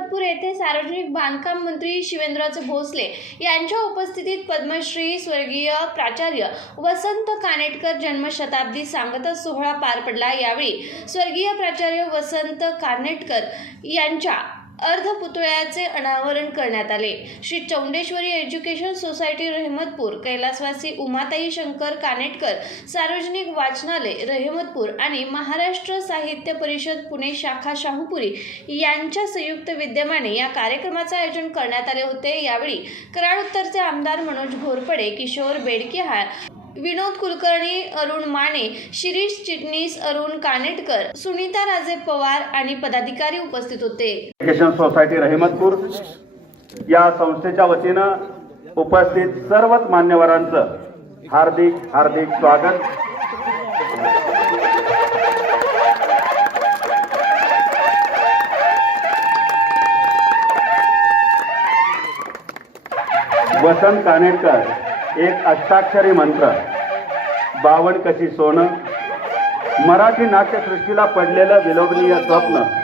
अहमदपूर येथे सार्वजनिक बांधकाम मंत्री शिवेंद्रराजे भोसले यांच्या उपस्थितीत पद्मश्री स्वर्गीय प्राचार्य वसंत कानेटकर जन्मशताब्दी सांगता सोहळा पार पडला. यावेळी स्वर्गीय प्राचार्य वसंत कानेटकर यांच्या अर्ध पुतळ्याचे अनावरण करण्यात आले. श्री चौंडेश्वरी एज्युकेशन सोसायटी रहमतपूर कैलासवासी उमाताई शंकर कानेटकर सार्वजनिक वाचनालय रहमतपूर आणि महाराष्ट्र साहित्य परिषद पुणे शाखा शाहूपुरी यांच्या संयुक्त विद्यमाने या कार्यक्रमाचे आयोजन करण्यात आले होते. यावेळी कराड उत्तरचे आमदार मनोज घोरपडे किशोर बेडकेहाळ विनोद कुलकर्णी अरुण माने शिरीष चिटणीस अरुण कानेटकर सुनीता राजे पवार आणि पदाधिकारी उपस्थित होते. एज्युकेशन सोसायटी रहिमतपूर या संस्थेच्या वतीनं उपस्थित सर्वच मान्यवरांचं हार्दिक हार्दिक स्वागत. वसंत कानेटकर एक अष्टाक्षरी मंत्र. बावण कशी सोनं? मराठी नाट्यसृष्टीला पडलेलं विलोभनीय स्वप्न.